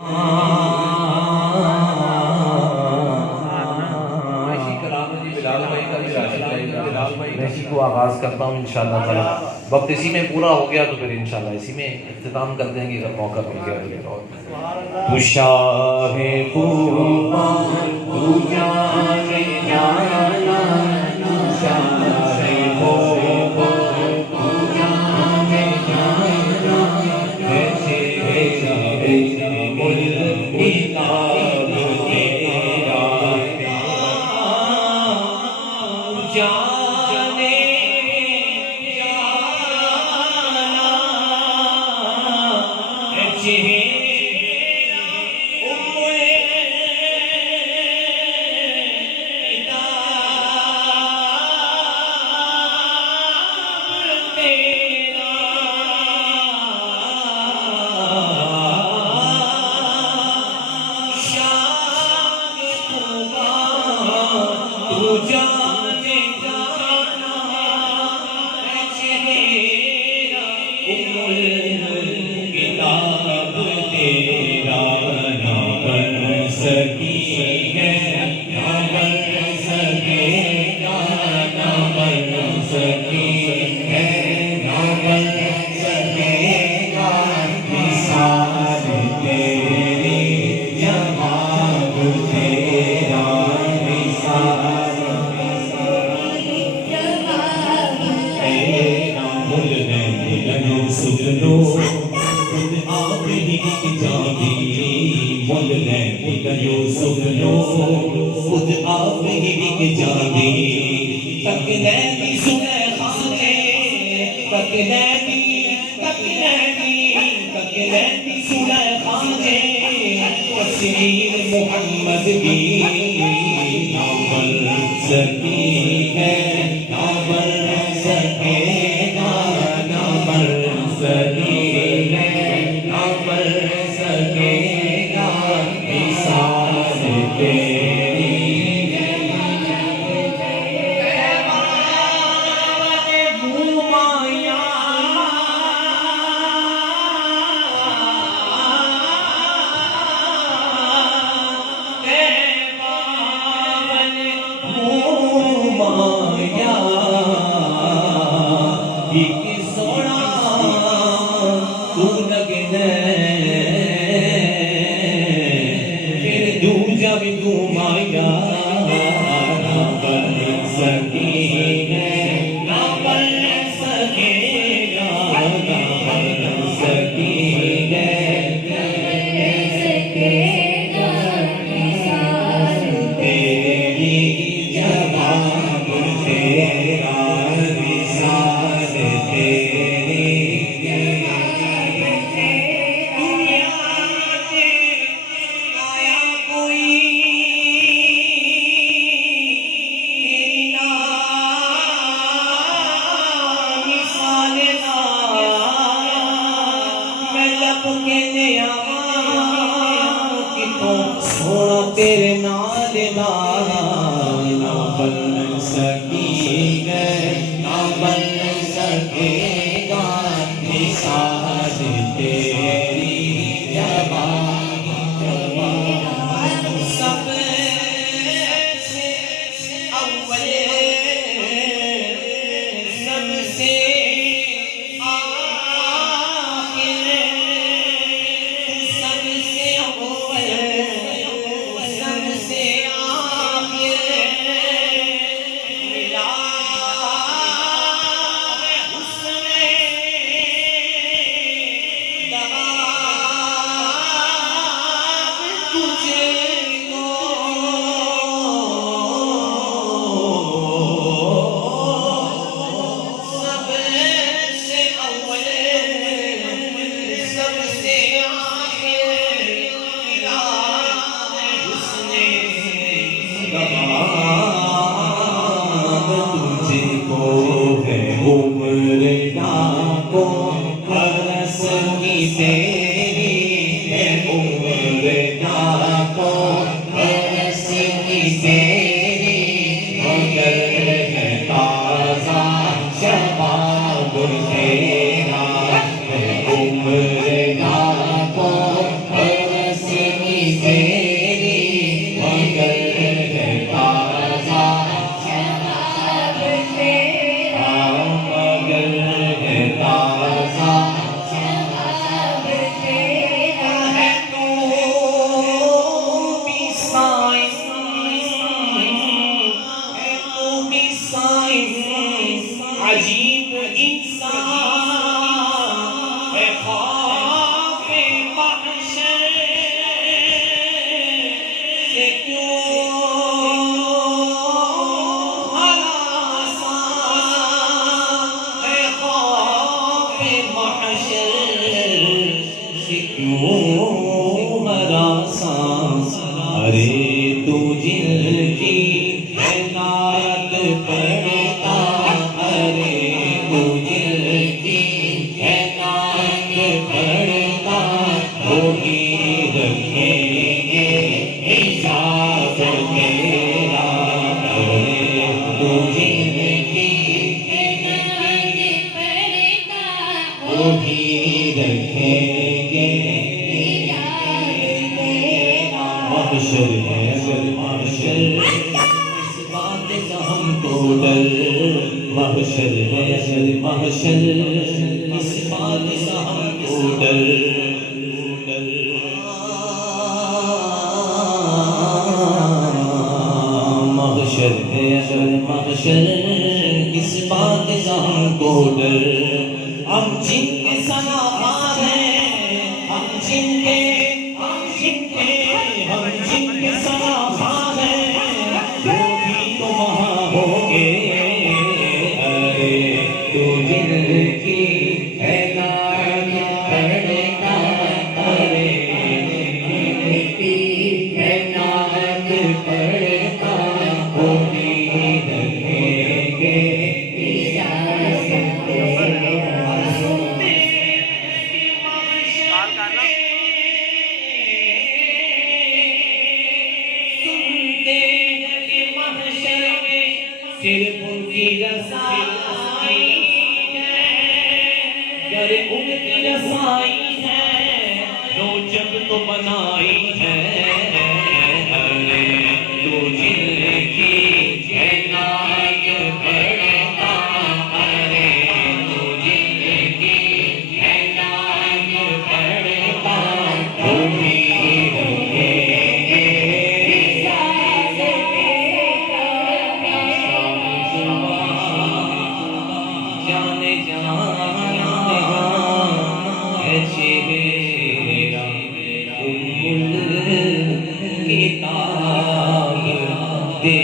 मैं इसी को आगाज़ करता हूँ इंशाअल्लाह ताला। वक्त इसी में पूरा हो गया तो फिर इंशाअल्लाह इसी में इख्तिताम कर देंगे अगर मौका मिल गया। तू शाह ख़ूबान तू जाने जाना, तू शाह ख़ूबान तू जाने जाना, ऐसे तेरा मुल्क किताब तेरा जाने जाना, चेहरा क्यों हरासां, अरे तू जिनकी है नात पढ़ता, अरे तू जिनकी है नात पढ़ता, वही रखेंगे हिसाब तेरा, अरे तू जिनकी है नात पढ़ता, वही रखेंगे महशर है अगर महशर, इस बात का हमको डर, महशर है अगर महशर, इस बात का हमको डर, महशर है अगर महशर, इस बात का हमको डर, हम जिनके सनाहार हैं, हम जिनके सनाहार हैं, वो भी तो वहाँ होंगे, अरे तू जिनकी है नात पढ़ता, अरे जिनकी है नात पढ़ता, वो भी रखेंगे सिर्फ उनकी रसाई है, गर उनकी रसाई है, रोचक तो बनाई है, अरे तू जिनकी है नात पढ़ता, अरे तू जिनकी है नात पढ़ता, वो भी रखेंगे जाने जाना है चेहरा, उम्मुल किताब दे